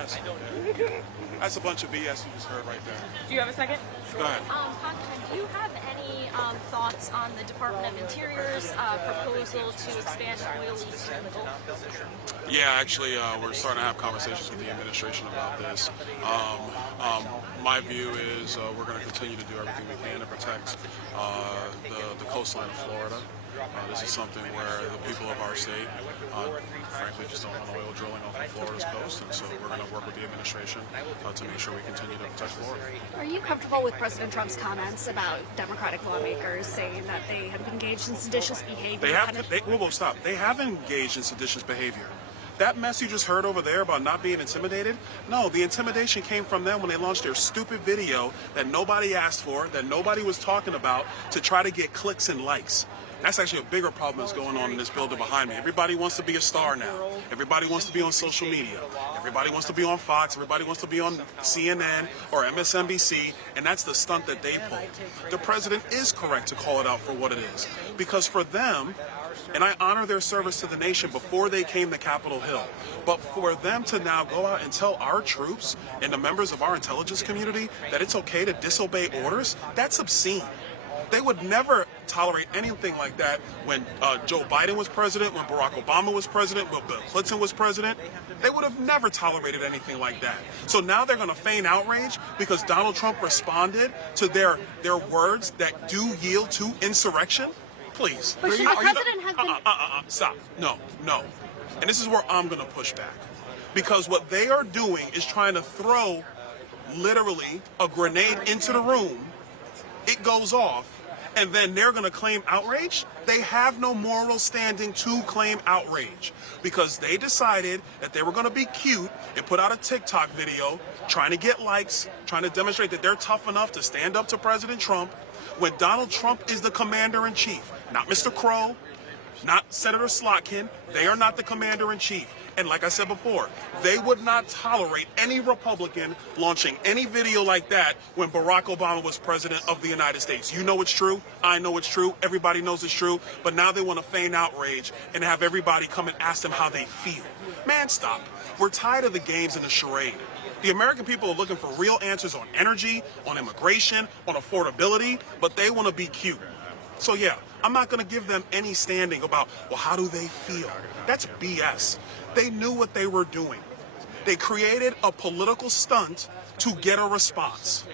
Yes. That's a bunch of BS you just heard right there. Do you have a second? Go ahead. Congressman, do you have any thoughts on the Department of Interior's proposal to expand oil lease in the Gulf? Yeah, actually, we're starting to have conversations with the administration about this. My view is we're going to continue to do everything we can to protect the coastline of Florida. This is something where the people of our state, frankly, just don't want oil drilling off of Florida's coast, and so we're going to work with the administration to make sure we continue to protect Florida. Are you comfortable with President Trump's comments about Democratic lawmakers saying that they have engaged in seditious behavior? Stop. They have engaged in seditious behavior. That mess you just heard over there about not being intimidated, no, the intimidation came from them when they launched their stupid video that nobody asked for, that nobody was talking about, to try to get clicks and likes. That's actually a bigger problem that's going on in this building behind me. Everybody wants to be a star now. Everybody wants to be on social media. Everybody wants to be on Fox. Everybody wants to be on CNN or MSNBC, and that's the stunt that they pulled. The president is correct to call it out for what it is, because for them, and I honor their service to the nation before they came to Capitol Hill, but for them to now go out and tell our troops and the members of our intelligence community that it's okay to disobey orders, that's obscene. They would never tolerate anything like that when Joe Biden was president, when Barack Obama was president, when Bill Clinton was president. They would have never tolerated anything like that. So now they're going to feign outrage because Donald Trump responded to their words that do yield to insurrection? Please. But the president has been... Stop. No. And this is where I'm going to push back. Because what they are doing is trying to throw, literally, a grenade into the room. It goes off. And then they're going to claim outrage? They have no moral standing to claim outrage because they decided that they were going to be cute and put out a TikTok video trying to get likes, trying to demonstrate that they're tough enough to stand up to President Trump when Donald Trump is the commander-in-chief, not Mr. Crow, not Senator Slotkin. They are not the commander-in-chief. And like I said before, they would not tolerate any Republican launching any video like that when Barack Obama was president of the United States. You know it's true. I know it's true. Everybody knows it's true. But now they want to feign outrage and have everybody come and ask them how they feel. Man, stop. We're tired of the games and the charade. The American people are looking for real answers on energy, on immigration, on affordability, but they want to be cute. So yeah, I'm not going to give them any standing about, well, how do they feel? That's BS. They knew what they were doing. They created a political stunt to get a response.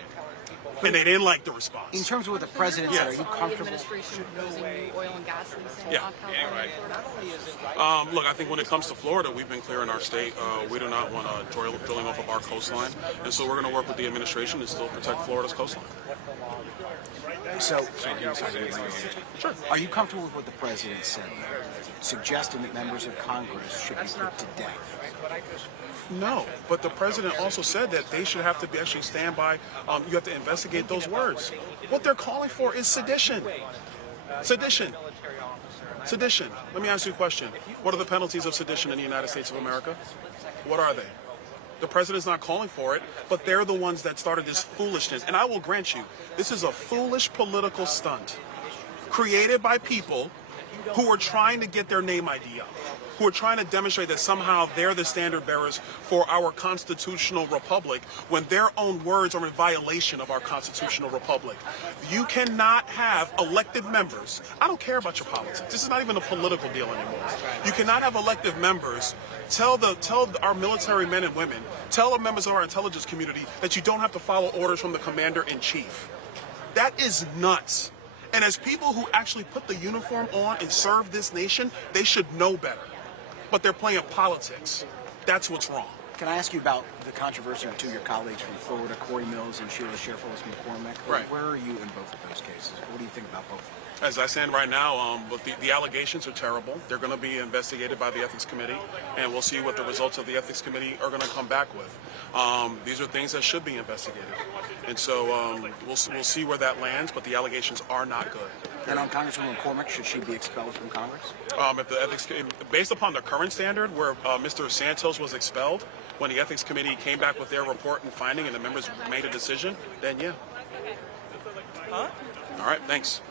And they didn't like the response. In terms of what the president said, are you The comfortable? administration proposing new oil and gas leasing Yeah. off California and Florida? Look, I think when it comes to Florida, we've been clear in our state. We do not want drilling off of our coastline. And so we're going to work with the administration to still protect Florida's coastline. So, sure. Are you comfortable with what the president said, suggesting that members of Congress should be put to death? No, but the president also said that they should have to be actually stand by. You have to investigate those words. What they're calling for is sedition. Sedition. Sedition. Let me ask you a question. What are the penalties of sedition in the United States of America? What are they? The president's not calling for it, but they're the ones that started this foolishness. And I will grant you, this is a foolish political stunt created by people who are trying to get their name ID up, who are trying to demonstrate that somehow they're the standard bearers for our constitutional republic when their own words are in violation of our constitutional republic. You cannot have elected members. I don't care about your politics. This is not even a political deal anymore. You cannot have elected members tell our military men and women, tell the members of our intelligence community that you don't have to follow orders from the commander-in-chief. That is nuts. And as people who actually put the uniform on and serve this nation, they should know better. But they're playing politics. That's what's wrong. Can I ask you about the controversy with two of your colleagues from Florida, Corey Mills and Sheila Sherfullis McCormick? Right. Where are you in both of those cases? What do you think about both of them? As I stand right now, but the allegations are terrible. They're going to be investigated by the Ethics Committee, and we'll see what the results of the Ethics Committee are going to come back with. These are things that should be investigated. And so we'll see where that lands, but the allegations are not good. And on Congresswoman McCormick, should she be expelled from Congress? If the ethics, based upon the current standard where Mr. Santos was expelled, when the Ethics Committee came back with their report and finding and the members made a decision, then yeah. All right, thanks.